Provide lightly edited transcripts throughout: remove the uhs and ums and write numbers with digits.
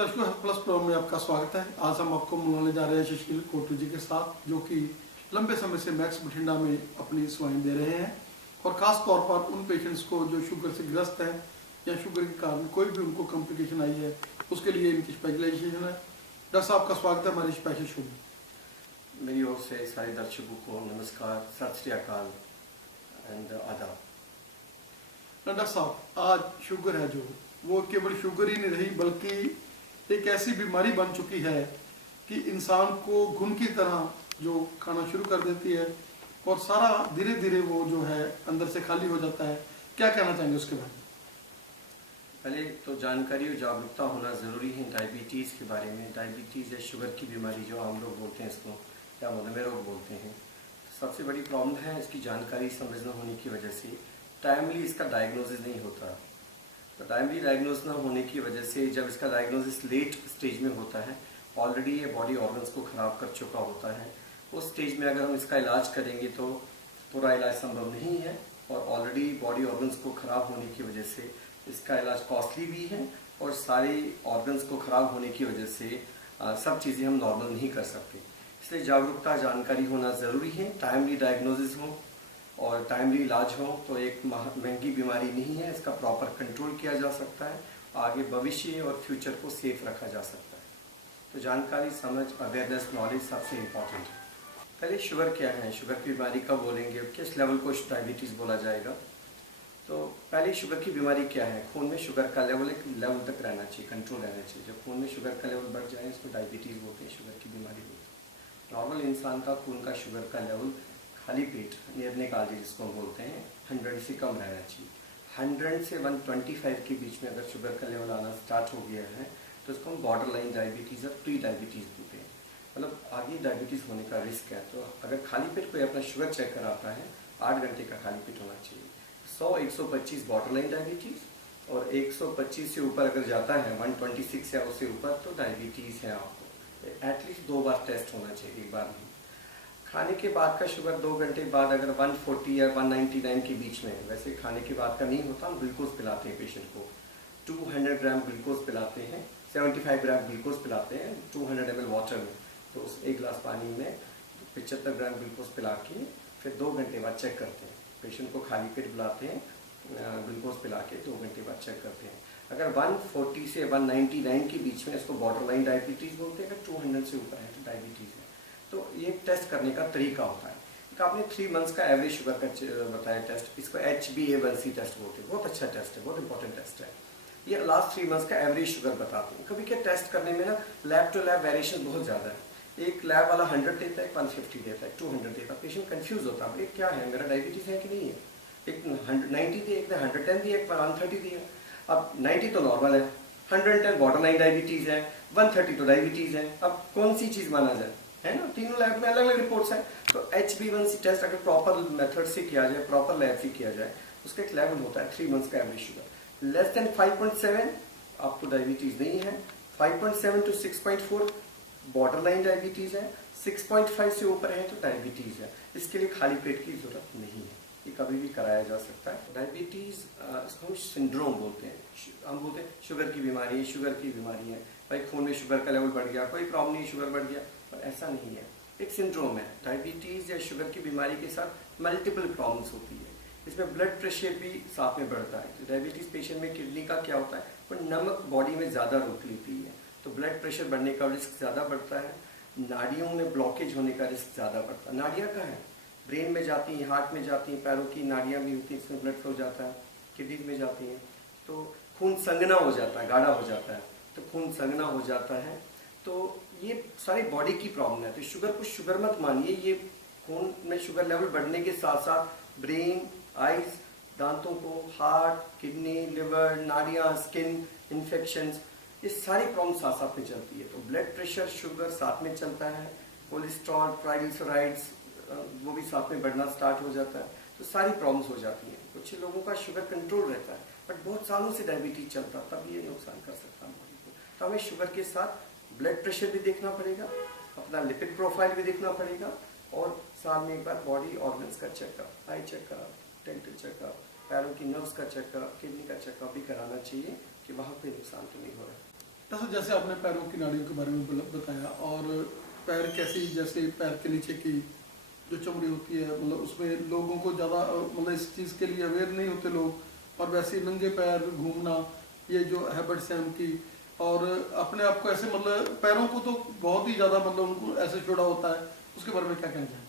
दर्शकों, health plus programme में आपका स्वागत है। आज हम आपको मिलाने जा रहे हैं सुशील कोटू जी के साथ, जो कि लंबे समय से मैक्स बठिंडा में अपनी सेवाएं दे रहे हैं और ख़ास तौर पर उन पेशेंट्स को जो शुगर से ग्रस्त हैं या शुगर के कारण कोई भी उनको कॉम्प्लिकेशन आई है, उसके लिए इनकी स्पेशलाइजेशन है। डॉक्टर साहब का स्वागत है हमारे स्पेशल शो में। मेरी ओर से सारे दर्शकों को नमस्कार, सत श्री अकाल एंड आदाब। डॉक्टर साहब, आज शुगर है जो वो केवल शुगर ही नहीं रही, बल्कि एक ऐसी बीमारी बन चुकी है कि इंसान को घुन की तरह जो खाना शुरू कर देती है और सारा धीरे धीरे वो जो है अंदर से खाली हो जाता है। क्या कहना चाहेंगे उसके बारे में? पहले तो जानकारी और जागरूकता होना ज़रूरी है डायबिटीज़ के बारे में। डायबिटीज़ या शुगर की बीमारी जो आम लोग बोलते हैं इसको, या मधुमेह रोग बोलते हैं, सबसे बड़ी प्रॉब्लम है इसकी जानकारी समझ न होने की वजह से टाइमली इसका डायग्नोसिस नहीं होता। तो टाइमली डायग्नोज ना होने की वजह से जब इसका डायग्नोसिस लेट स्टेज में होता है, ऑलरेडी ये बॉडी ऑर्गन्स को ख़राब कर चुका होता है, उस स्टेज में अगर हम इसका इलाज करेंगे तो पूरा इलाज संभव नहीं है और ऑलरेडी बॉडी ऑर्गन्स को ख़राब होने की वजह से इसका इलाज कॉस्टली भी है और सारे ऑर्गन्स को ख़राब होने की वजह से सब चीज़ें हम नॉर्मल नहीं कर सकते। इसलिए जागरूकता, जानकारी होना ज़रूरी है। टाइमली डायग्नोसिस हो और टाइमली इलाज हो तो एक महंगी बीमारी नहीं है, इसका प्रॉपर कंट्रोल किया जा सकता है, आगे भविष्य और फ्यूचर को सेफ रखा जा सकता है। तो जानकारी, समझ, अवेयरनेस, नॉलेज सबसे इम्पॉर्टेंट है। पहले शुगर क्या है, शुगर की बीमारी कब बोलेंगे, किस लेवल को डायबिटीज़ बोला जाएगा। तो पहले शुगर की बीमारी क्या है, खून में शुगर का लेवल एक लेवल तक रहना चाहिए, कंट्रोल रहना चाहिए। जब खून में शुगर का लेवल बढ़ जाए इसको डायबिटीज़ बोलते हैं, शुगर की बीमारी बोलते हैं। नॉर्मल इंसान का खून का शुगर का लेवल खाली पेट नियरने का जिसको हम बोलते हैं 100 से कम रहना चाहिए। 100 से 125 के बीच में अगर शुगर का लेवल आना स्टार्ट हो गया है तो इसको हम बॉर्डर लाइन डायबिटीज़ और प्री डायबिटीज़ बोलते हैं, मतलब आगे डायबिटीज़ होने का रिस्क है। तो अगर खाली पेट कोई अपना शुगर चेक कराता है, 8 घंटे का खाली पेट होना चाहिए। 100-125 बॉर्डर लाइन डायबिटीज़ और 125 से ऊपर अगर जाता है 126 या उससे ऊपर तो डायबिटीज़ है। आपको एटलीस्ट 2 बार टेस्ट होना चाहिए, एक बार नहीं। खाने के बाद का शुगर 2 घंटे बाद अगर 140 या 199 के बीच में, वैसे खाने के बाद का नहीं होता, हम ग्लूकोज पिलाते हैं पेशेंट को। 200 ग्राम ग्लूकोज पिलाते हैं, 75 ग्राम ग्लूकोज पिलाते हैं 200 ml वाटर में। तो उस 1 गिलास पानी में 75 ग्राम ग्लूकोज पिला के फिर 2 घंटे बाद चेक करते हैं। पेशेंट को खाली पेट बुलाते हैं, ग्लूकोज पिला के 2 घंटे बाद चेक करते हैं। अगर 140 से 199 के बीच में इसको बॉर्डर लाइन डायबिटीज़ बोलते हैं, अगर 200 से ऊपर है तो डायबिटीज़ है। तो ये टेस्ट करने का तरीका होता है। तो आपने 3 मंथ्स का एवरेज शुगर का बताया टेस्ट, इसको HbA1c टेस्ट बोलते हैं। बहुत अच्छा टेस्ट है, बहुत इंपॉर्टेंट टेस्ट है। ये लास्ट 3 मंथ्स का एवरेज शुगर बताते हैं। कभी क्या टेस्ट करने में ना लैब टू लैब वेरिएशन बहुत ज़्यादा है। एक लैब वाला 100 देता है, 150 देता है, 200 देता है। पेशेंट कंफ्यूज होता है, क्या है, मेरा डायबिटीज़ है कि नहीं है। एक 90 दिए, एक ने 110 दिया, एक 130 दिया। अब 90 तो नॉर्मल है, 110 बॉर्डर लाइन डायबिटीज़ है, 130 तो डायबिटीज़ है। अब कौन सी चीज़ माना जाए, है ना। तीनों लैब में अलग अलग रिपोर्ट्स हैं। तो HbA1c टेस्ट अगर प्रॉपर मेथड से किया जाए, प्रॉपर लैब से किया जाए, उसका एक लेवल होता है 3 मंथ्स का एवरेज शुगर। लेस देन 5.7 आपको डायबिटीज़ नहीं है, 5.7 to 6.4 बॉर्डर लाइन डायबिटीज़ है, 6.5 से ऊपर है तो डायबिटीज़ है। इसके लिए खाली पेट की जरूरत नहीं है, ये कभी भी कराया जा सकता है। डायबिटीज़ इसको हम सिंड्रोम बोलते हैं। हम बोलते हैं शुगर की बीमारी है, शुगर की बीमारी है, भाई खून में शुगर का लेवल बढ़ गया, कोई प्रॉब्लम नहीं, शुगर बढ़ गया, पर ऐसा नहीं है। एक सिंड्रोम है। डायबिटीज़ या शुगर की बीमारी के साथ मल्टीपल प्रॉब्लम्स होती है। इसमें ब्लड प्रेशर भी साथ में बढ़ता है। तो डायबिटीज़ पेशेंट में किडनी का क्या होता है, वो नमक बॉडी में ज़्यादा रोक लेती है, तो ब्लड प्रेशर बढ़ने का रिस्क ज़्यादा बढ़ता है। नाड़ियों में ब्लॉकेज होने का रिस्क ज़्यादा बढ़ता है। नाड़ियाँ कहाँ हैं, ब्रेन में जाती हैं, हार्ट में जाती हैं, पैरों की नाड़ियाँ भी होती हैं, इसमें ब्लड फ्लो जाता है, किडनी में जाती हैं। तो खून संघना हो जाता है, गाढ़ा हो जाता है, तो खून संघना हो जाता है। तो ये सारी बॉडी की प्रॉब्लम है। तो शुगर को शुगर मत मानिए, ये खून में शुगर लेवल बढ़ने के साथ साथ ब्रेन, आइज, दांतों को, हार्ट, किडनी, लिवर, नाड़ियाँ, स्किन इन्फेक्शंस, ये सारी प्रॉब्लम साथ साथ में चलती है। तो ब्लड प्रेशर, शुगर साथ में चलता है, कोलेस्ट्रॉल, ट्राइग्लिसराइड्स वो भी साथ में बढ़ना स्टार्ट हो जाता है। तो सारी प्रॉब्लम्स हो जाती हैं। कुछ लोगों का शुगर कंट्रोल रहता है, बट बहुत सालों से डायबिटीज चलता, तब ये नुकसान कर सकता है बॉडी को। तो हमें शुगर के साथ ब्लड प्रेशर भी देखना पड़ेगा, अपना लिपिड प्रोफाइल भी देखना पड़ेगा और साल में एक बार बॉडी ऑर्गन्स का checkup, eye checkup, dental checkup, पैरों की नर्व्स का चेकअप, किडनी का चेकअप भी कराना चाहिए कि वहाँ पे नुकसान तो नहीं हो रहा है। डॉक्टर जैसे आपने पैरों की नाड़ियों के बारे में बताया, और पैर कैसी, जैसे पैर के नीचे की जो चमड़ी होती है, मतलब उसमें लोगों को ज़्यादा मतलब इस चीज़ के लिए अवेयर नहीं होते लोग, और वैसे ही नंगे पैर घूमना, ये जो हैबिट्स हैं उनकी, और अपने आप को ऐसे मतलब पैरों को तो बहुत ही ज़्यादा मतलब उनको ऐसे छोड़ा होता है, उसके बारे में क्या कहना चाहेंगे?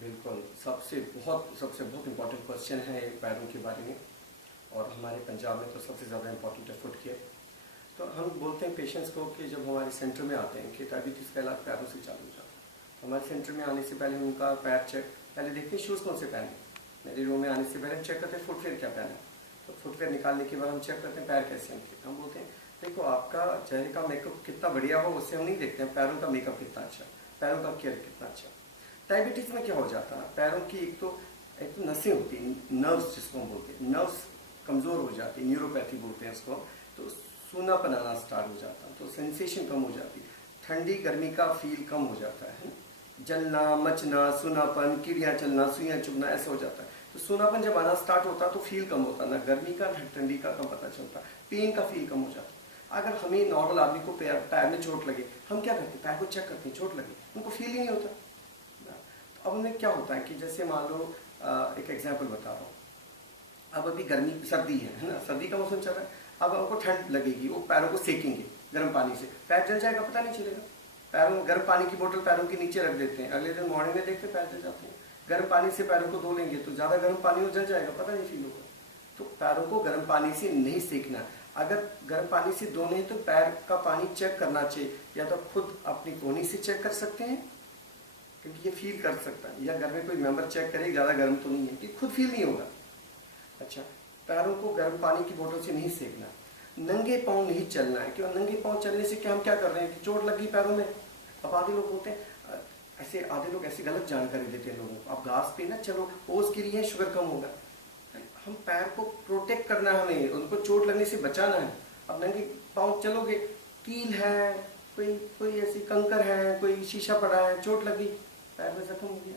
बिल्कुल, सबसे बहुत इम्पोर्टेंट क्वेश्चन है पैरों के बारे में, और हमारे पंजाब में तो सबसे ज़्यादा इम्पोर्टेंट है फुट केयर। तो हम बोलते हैं पेशेंट्स को कि जब हमारे सेंटर में आते हैं कि डायबिटीज़ का इलाज पैरों से चालू हो जाता है। हमारे सेंटर में आने से पहले उनका पैर चेक, पहले देखते हैं शूज़ कौन से पहने। मेरे रूम में आने से पहले हम चेक करते हैं फुटवेयर क्या पहना है। तो फुटवेयर निकालने के बाद हम चेक करते हैं पैर कैसे हैं। हम बोलते हैं देखो आपका चेहरे का मेकअप कितना बढ़िया हो उससे हम नहीं देखते हैं पैरों का मेकअप कितना अच्छा, पैरों का केयर कितना अच्छा। डायबिटीज़ में क्या हो जाता है, पैरों की एक तो नसें होती हैं, नर्व्स जिसको हम बोलते हैं, नर्व्स कमज़ोर हो जाती है, न्यूरोपैथी बोलते हैं उसको। तो सूनापन आना स्टार्ट हो जाता है, तो सेंसेशन कम हो जाती है, ठंडी गर्मी का फील कम हो जाता है, जलना, मचना, सूनापन, कीड़ियाँ चलना, सुइयाँ चुभना, ऐसा हो जाता है। तो सूनापन जब आना स्टार्ट होता है तो फील कम होता है, ना गर्मी का ना ठंडी का कम पता चलता, पेन का फील कम हो जाता है। अगर हमें नॉर्मल आदमी को पैर में चोट लगे, हम क्या करते हैं, पैर को चेक करते हैं, चोट लगे, उनको फील ही नहीं होता। तो अब उन्हें क्या होता है कि जैसे मान लो एक एग्जाम्पल बता रहा हूँ, अब अभी गर्मी सर्दी है ना, सर्दी का मौसम चल रहा है, अब उनको ठंड लगेगी, वो पैरों को सेकेंगे गर्म पानी से, पैर जल जाएगा पता नहीं चलेगा। पैरों गर्म पानी की बोतल पैरों के नीचे रख देते हैं, अगले दिन मॉर्निंग में देखते पैर जल जाते हैं। गर्म पानी से पैरों को धो लेंगे तो ज़्यादा गर्म पानी हो, जल जाएगा, पता नहीं फील होगा। तो पैरों को गर्म पानी से नहीं सेकना। अगर गर्म पानी से धोने तो पैर का पानी चेक करना चाहिए, या तो खुद अपनी कोहनी से चेक कर सकते हैं क्योंकि ये फील कर सकता है, या घर में कोई मेंबर चेक करे ज़्यादा गर्म तो नहीं है, कि खुद फील नहीं होगा। अच्छा, पैरों को गर्म पानी की बोतल से नहीं सेकना, नंगे पाँव नहीं चलना है, क्यों नंगे पाँव चलने से क्या हम क्या कर रहे हैं कि चोट लगी पैरों में। अब आधे लोग होते हैं ऐसे, आधे लोग ऐसी गलत जानकारी देते हैं लोगों को, आप घास पे ना चलो, ओस के लिए शुगर कम होगा। हम पैर को प्रोटेक्ट करना है, हमें उनको चोट लगने से बचाना है। अब नंगे पाँव चलोगे, कील है, कोई ऐसी कंकर है, कोई शीशा पड़ा है, चोट लगी, पैर में जख्म हो गया।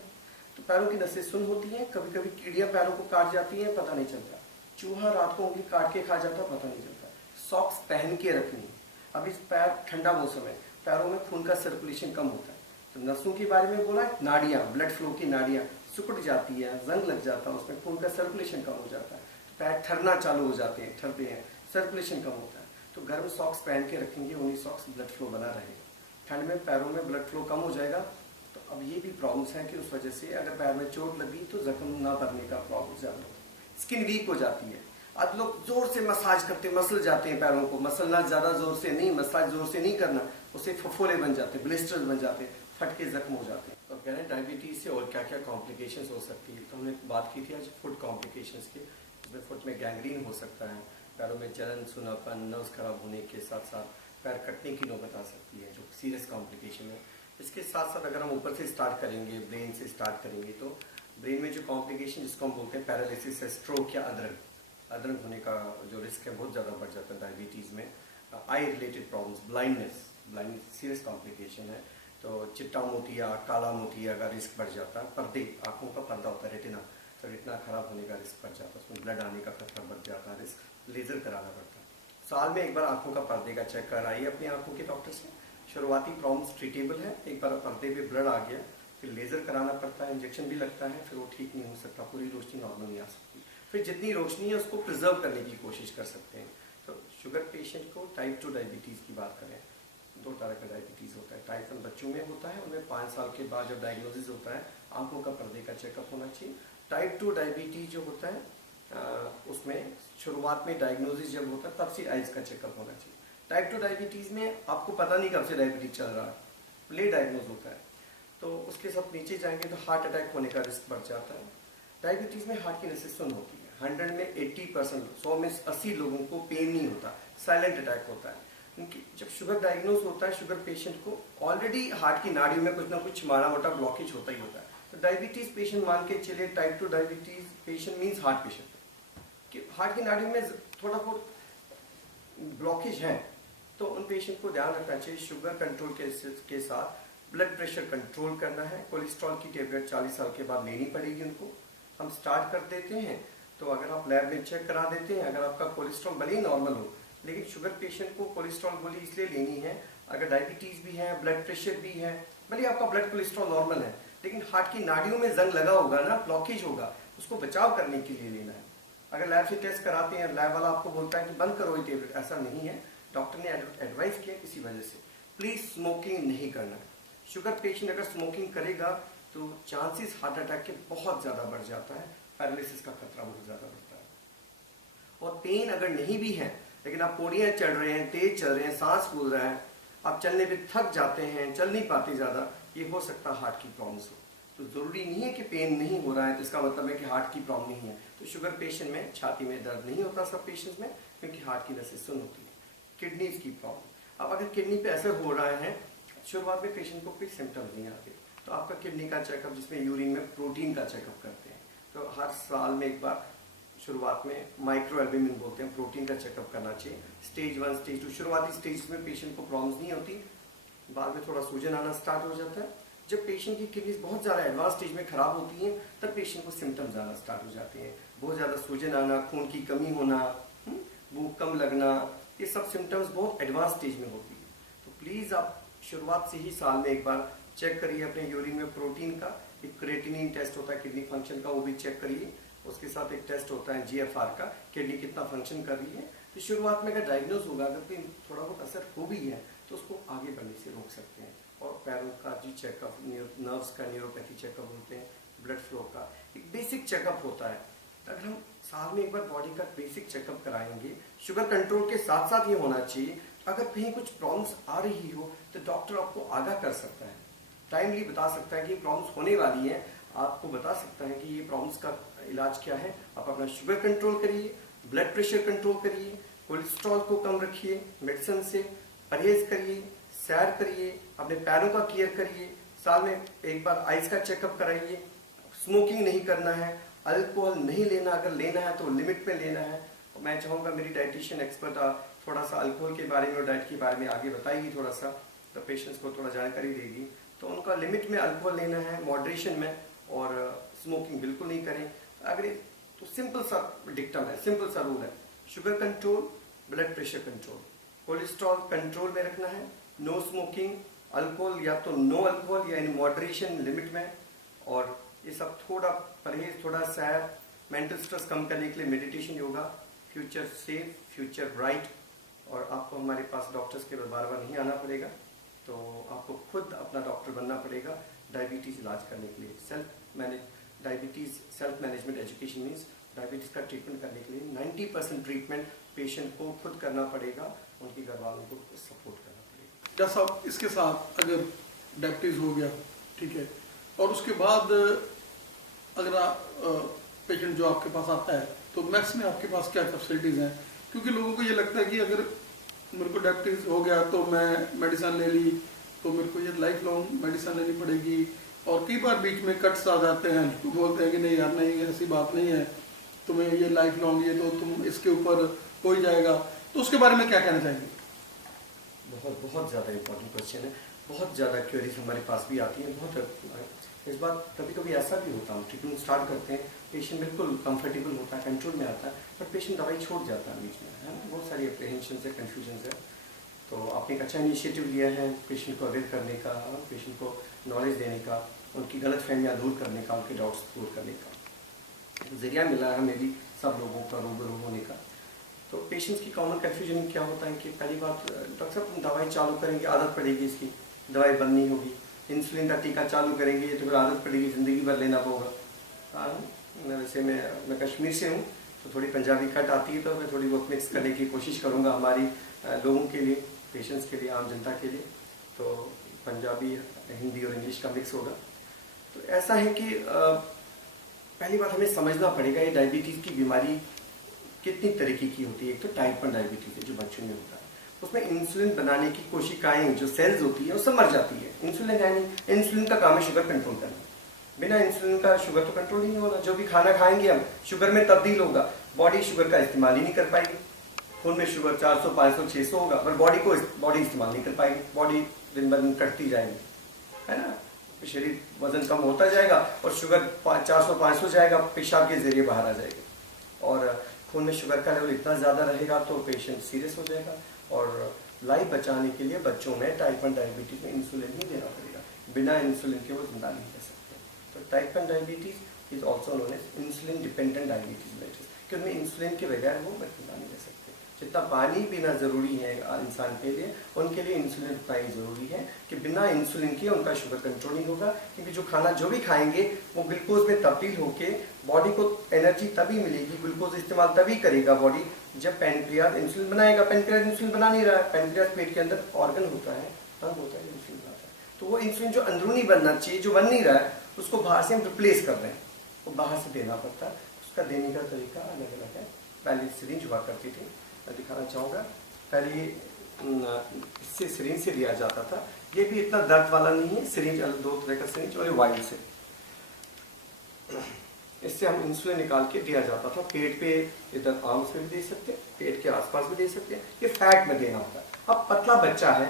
तो पैरों की नसें सुन्न होती हैं, कभी कभी कीड़ियाँ पैरों को काट जाती हैं, पता नहीं चलता, चूहा रात को उंगली काट के खा जाता, पता नहीं चलता। सॉक्स पहन के रखनी। अब इस पैर ठंडा मौसम है, पैरों में खून का सर्कुलेशन कम होता है, तो नसों के बारे में बोला, नाड़ियाँ, ब्लड फ्लो की नाड़ियाँ सिकुड़ जाती है, जंग लग जाता है, उसमें खून का सर्कुलेशन कम हो जाता है, तो पैर ठरना चालू हो जाते हैं, ठरते हैं, सर्कुलेशन कम होता है। तो गर्म सॉक्स पहन के रखेंगे, उन्हीं सॉक्स ब्लड फ्लो बना रहेगा। ठंड में पैरों में ब्लड फ्लो कम हो जाएगा। तो अब ये भी प्रॉब्लम्स हैं कि उस वजह से अगर पैर में चोट लगी तो जख्म ना भरने का प्रॉब्लम ज़्यादा होता है, स्किन वीक हो जाती है। अब लोग जोर से मसाज करते, मसल जाते हैं पैरों को, मसलना ज़्यादा जोर से नहीं, मसाज जोर से नहीं करना, उससे फफोले बन जाते हैं, ब्लिस्टर्स बन जाते हैं, फट के जख्म हो जाते हैं। तो कह रहे हैं डायबिटीज़ से और क्या क्या कॉम्प्लिकेशंस हो सकती है। तो हमने बात की थी आज फुट कॉम्प्लिकेशंस की, इसमें फुट में गैंग्रीन हो सकता है, पैरों में जलन, सुनापन, नर्व्स खराब होने के साथ साथ पैर कटने की नौबत आ सकती है, जो सीरियस कॉम्प्लिकेशन है। इसके साथ साथ अगर हम ऊपर से स्टार्ट करेंगे, ब्रेन से स्टार्ट करेंगे, तो ब्रेन में जो कॉम्प्लिकेशन जिसको हम बोलते हैं पैरालिसिस है, स्ट्रोक या अदरक होने का जो रिस्क है बहुत ज़्यादा बढ़ जाता है डायबिटीज़ में। Eye related problems, blindness serious complication है। तो चिट्टा मोतिया, काला मोतिया का रिस्क बढ़ जाता है। पर्दे, आँखों का पर्दा होता है रेटिना, तो रेटिना खराब होने का रिस्क बढ़ जाता है, उसमें ब्लड आने का खतरा बढ़ जाता है, रिस्क लेज़र कराना पड़ता है। साल में एक बार आँखों का पर्दे का चेक कराइए अपनी आँखों के डॉक्टर से। शुरुआती प्रॉब्लम्स ट्रीटेबल है, एक बार पर्दे पे ब्लड आ गया फिर लेज़र कराना पड़ता है, इंजेक्शन भी लगता है, फिर वो ठीक नहीं हो सकता, पूरी रोशनी नॉर्मल नहीं आ सकती। फिर जितनी रोशनी है उसको प्रिजर्व करने की कोशिश कर सकते हैं। तो शुगर पेशेंट को टाइप 2 डायबिटीज़ की बात करें, 2 तरह का डायबिटीज़ होता है। टाइप 1 बच्चों में होता है, उनमें 5 साल के बाद जब डायग्नोसिस होता है आँखों का पर्दे का चेकअप होना चाहिए। टाइप 2 डायबिटीज़ जो होता है उसमें शुरुआत में डायग्नोसिस जब होता है तब से आइज़ का चेकअप होना चाहिए। टाइप 2 डायबिटीज़ में आपको पता नहीं कब से डायबिटीज चल रहा है, लेट डायग्नोज होता है, तो उसके साथ नीचे जाएंगे तो हार्ट अटैक होने का रिस्क बढ़ जाता है। डायबिटीज़ में हार्ट की नसें सुन्न होती है, 100 में 80%, 100 में 80 लोगों को पेन नहीं होता, साइलेंट अटैक होता है। क्योंकि जब शुगर डायग्नोज होता है शुगर पेशेंट को ऑलरेडी हार्ट की नाड़ियों में कुछ ना कुछ माड़ा मोटा ब्लॉकेज होता ही होता है। तो डायबिटीज़ पेशेंट मान के चलिए, type 2 diabetes patient means heart patient, कि हार्ट की नाड़ियों में थोड़ा बहुत ब्लॉकेज है, तो उन पेशेंट को ध्यान रखना चाहिए। शुगर कंट्रोल के साथ ब्लड प्रेशर कंट्रोल करना है। कोलेस्ट्रॉल की टेबलेट 40 साल के बाद लेनी पड़ेगी उनको। हम स्टार्ट कर देते हैं, तो अगर आप लैब में चेक करा देते हैं, अगर आपका कोलेस्ट्रॉल भले ही नॉर्मल हो लेकिन शुगर पेशेंट को कोलेस्ट्रॉल गोली इसलिए लेनी है, अगर डायबिटीज भी है, ब्लड प्रेशर भी है, भले आपका ब्लड कोलेस्ट्रॉल नॉर्मल है, लेकिन हार्ट की नाड़ियों में जंग लगा होगा ना, ब्लॉकेज होगा, उसको बचाव करने के लिए लेना है। अगर लैब से टेस्ट कराते हैं, लैब वाला आपको बोलता है कि बंद करो ये टेबलेट, ऐसा नहीं है, डॉक्टर ने एडवाइस किया किसी वजह से। प्लीज स्मोकिंग नहीं करना। शुगर पेशेंट अगर स्मोकिंग करेगा तो चांसेस हार्ट अटैक के बहुत ज्यादा बढ़ जाता है, पैरालिसिस का खतरा बहुत ज्यादा बढ़ता है। और पेन अगर नहीं भी है, लेकिन आप पौड़ियां चढ़ रहे हैं, तेज चल रहे हैं, सांस फूल रहा है, आप चलने पे थक जाते हैं, चल नहीं पाते ज्यादा, ये हो सकता है हार्ट की प्रॉब्लम्स हो। तो जरूरी नहीं है कि पेन नहीं हो रहा है तो इसका मतलब है कि हार्ट की प्रॉब्लम नहीं है। तो शुगर पेशेंट में छाती में दर्द नहीं होता सब पेशेंट्स में, क्योंकि हार्ट की नसें सुन्न होती है। किडनीज की प्रॉब्लम, अब अगर किडनी पे असर हो रहा है, शुरुआत में पेशेंट को कोई सिम्टम्स नहीं आते, तो आपका किडनी का चेकअप, जिसमें यूरिन में प्रोटीन का चेकअप करते हैं, तो हर साल में एक बार शुरुआत में माइक्रो एल्ब्यूमिन बोलते हैं, प्रोटीन का चेकअप करना चाहिए। स्टेज 1 स्टेज 2 शुरुआती स्टेज में पेशेंट को प्रॉब्लम्स नहीं होती, बाद में थोड़ा सूजन आना स्टार्ट हो जाता है। जब पेशेंट की किडनी बहुत ज़्यादा एडवांस स्टेज में खराब होती हैं, तब पेशेंट को सिम्टम्स आना स्टार्ट हो जाते हैं, बहुत ज़्यादा सूजन आना, खून की कमी होना, भूख कम लगना, ये सब सिम्टम्स बहुत एडवांस स्टेज में होती है। तो प्लीज़ आप शुरुआत से ही साल में एक बार चेक करिए अपने यूरिन में प्रोटीन का, एक क्रिएटिनिन टेस्ट होता है किडनी फंक्शन का, वो भी चेक करिए। उसके साथ एक टेस्ट होता है GFR का, किडनी कितना फंक्शन कर रही है। तो शुरुआत में अगर डायग्नोज होगा, अगर कोई थोड़ा बहुत असर हो भी है, तो उसको आगे बढ़ने से रोक सकते हैं। और पैरों का जी चेकअप, नर्व्स का न्यूरोपैथी चेकअप होते हैं, ब्लड फ्लो का एक बेसिक चेकअप होता है। अगर हम साल में एक बार बॉडी का बेसिक चेकअप कराएंगे, शुगर कंट्रोल के साथ साथ ये होना चाहिए, अगर कहीं कुछ प्रॉब्लम्स आ रही हो तो डॉक्टर आपको आगाह कर सकता है, टाइमली बता सकता है कि ये प्रॉब्लम्स होने वाली है, आपको बता सकता है कि ये प्रॉब्लम्स का इलाज क्या है। आप अपना शुगर कंट्रोल करिए, ब्लड प्रेशर कंट्रोल करिए, कोलेस्ट्रॉल को कम रखिए, मेडिसिन से परहेज करिए, सैर करिए, अपने पैरों का केयर करिए, साल में एक बार आइज का चेकअप कराइए, स्मोकिंग नहीं करना है, अल्कोहल नहीं लेना, अगर लेना है तो लिमिट में लेना है। और मैं चाहूँगा मेरी डाइटिशियन एक्सपर्ट थोड़ा सा अल्कोहल के बारे में और डाइट के बारे में आगे बताएगी, थोड़ा सा तो पेशेंट्स को थोड़ा जानकारी देगी। तो उनका लिमिट में अल्कोहल लेना है, मॉडरेशन में, और स्मोकिंग बिल्कुल नहीं करें। अगर तो सिंपल सा डिक्टम है, सिंपल सा रूल है, sugar control, blood pressure control, cholesterol control में रखना है, नो स्मोकिंग, अल्कोहल या तो नो अल्कोहल या इन मॉडरेशन लिमिट में, और ये सब थोड़ा परहेज, थोड़ा सैर, मेंटल स्ट्रेस कम करने के लिए meditation, yoga, future safe, future bright. और आपको हमारे पास डॉक्टर्स के बार बार नहीं आना पड़ेगा, तो आपको खुद अपना डॉक्टर बनना पड़ेगा डायबिटीज इलाज करने के लिए। Diabetes self management education means diabetes का ट्रीटमेंट करने के लिए 90% ट्रीटमेंट पेशेंट को खुद करना पड़ेगा, उनके घर वालों को सपोर्ट करना पड़ेगा। क्या साहब, इसके साथ अगर डायबिटीज हो गया, ठीक है, और उसके बाद अगर पेशेंट जो आपके पास आता है, तो मैक्स में आपके पास क्या फैसिलिटीज़ हैं? क्योंकि लोगों को ये लगता है कि अगर मेरे को डायबिटीज हो गया तो मैं मेडिसिन ले ली तो मेरे को ये लाइफ लॉन्ग मेडिसिन लेनी पड़ेगी, और कई बार बीच में कट्स आ जाते हैं, तो बोलते हैं कि नहीं यार, नहीं ऐसी बात नहीं है, तुम्हें ये लाइफ लॉन्ग, ये तो तुम इसके ऊपर हो ही जाएगा। तो उसके बारे में क्या कहना चाहेंगे? बहुत बहुत ज़्यादा इम्पोर्टेंट क्वेश्चन है, बहुत ज़्यादा क्वेरीज हमारे पास भी आती हैं। बहुत इस बार कभी कभी ऐसा भी होता है, ट्रीटमेंट स्टार्ट करते हैं, पेशेंट बिल्कुल कंफर्टेबल होता है, कंट्रोल में आता है, पर पेशेंट दवाई छोड़ जाता है बीच में, है ना। बहुत सारी अप्रीहेंशन है, कन्फ्यूजन है। तो आपने एक अच्छा इनिशिएटिव लिया है पेशेंट को अवेयर करने का, पेशेंट को नॉलेज देने का, उनकी गलत फहमियाँ दूर करने का, उनके डाउट्स दूर करने का जरिया मिला है हमें भी सब लोगों का रूबरू होने का। तो पेशेंट्स की कॉमन कन्फ्यूजन क्या होता है कि पहली बात, डॉक्टर साहब हम दवाई चालू करेंगे, आदत पड़ेगी, इसकी दवाई बंद नहीं होगी, इंसुलिन का टीका चालू करेंगे तो फिर आदत पड़ेगी, ज़िंदगी भर लेना होगा। वैसे मैं कश्मीर से हूँ, तो थोड़ी पंजाबी कट आती है, तो मैं थोड़ी बहुत मिक्स करने की कोशिश करूँगा हमारी लोगों के लिए, पेशेंट्स के लिए, आम जनता के लिए। तो पंजाबी, हिंदी और इंग्लिश का मिक्स होगा। तो ऐसा है कि पहली बात हमें समझना पड़ेगा ये डायबिटीज़ की बीमारी कितनी तरीके की होती है। एक तो टाइप 1 डायबिटीज़ है जो बच्चों में होता है, उसमें इंसुलिन बनाने की कोशिकाएं जो सेल्स होती है वो सब मर जाती है। इंसुलिन है नहीं, इंसुलिन का काम है शुगर कंट्रोल करना, बिना इंसुलिन का शुगर तो कंट्रोल ही नहीं होगा। जो भी खाना खाएंगे हम शुगर में तब्दील होगा, बॉडी शुगर का इस्तेमाल ही नहीं कर पाएगी। खून में शुगर 400, 500, 600 होगा, पर बॉडी इस्तेमाल नहीं कर पाएगी, बॉडी दिन ब दिन कटती जाएगी, है ना। शरीर वजन कम होता जाएगा और शुगर 400, 500 जाएगा, पेशाब के जरिए बाहर आ जाएगी। और खून में शुगर का लेवल इतना ज़्यादा रहेगा तो पेशेंट सीरियस हो जाएगा। और लाइफ बचाने के लिए बच्चों में टाइप 1 डायबिटीज़ में इंसुलिन ही देना पड़ेगा, बिना इंसुलिन के वो जिंदा नहीं रह सकते। तो type 1 diabetes is also known as insulin dependent diabetes कि उनमें इंसुलिन के बगैर वो जिंदा नहीं रह सकते। जितना पानी पीना ज़रूरी है इंसान के लिए, उनके लिए इंसुलिन उतना ही ज़रूरी है कि बिना इंसुलिन के उनका शुगर कंट्रोल नहीं होगा। क्योंकि जो खाना जो भी खाएंगे वो ग्लूकोज में तब्दील होके बॉडी को एनर्जी तभी मिलेगी, ग्लूकोज इस्तेमाल तभी करेगा बॉडी जब पैनक्रियाज इंसुलिन बनाएगा। पैनक्रियाज इंसुलिन बना नहीं रहा है, पैनक्रियाज पेट के अंदर ऑर्गन होता है, अंग होता है, इंसुलिन बनाता है। तो वो इंसुलिन जो अंदरूनी बनना चाहिए, जो बन नहीं रहा है, उसको बाहर से हम रिप्लेस कर रहे हैं, वो बाहर से देना पड़ता है। उसका देने का तरीका अलग अलग है। पहले सिरिंज हुआ करती थी, मैं दिखाना चाहूँगा। पहले इससे सिरिंज से दिया जाता था। ये भी इतना दर्द वाला नहीं है, सिरिंज दो तरह का सिरिंज और वाइल से, इससे हम इंसुलिन निकाल के दिया जाता था। पेट पे इधर आर्म्स में भी दे सकते हैं, पेट के आसपास भी दे सकते हैं। ये फैट में देना होता है। अब पतला बच्चा है,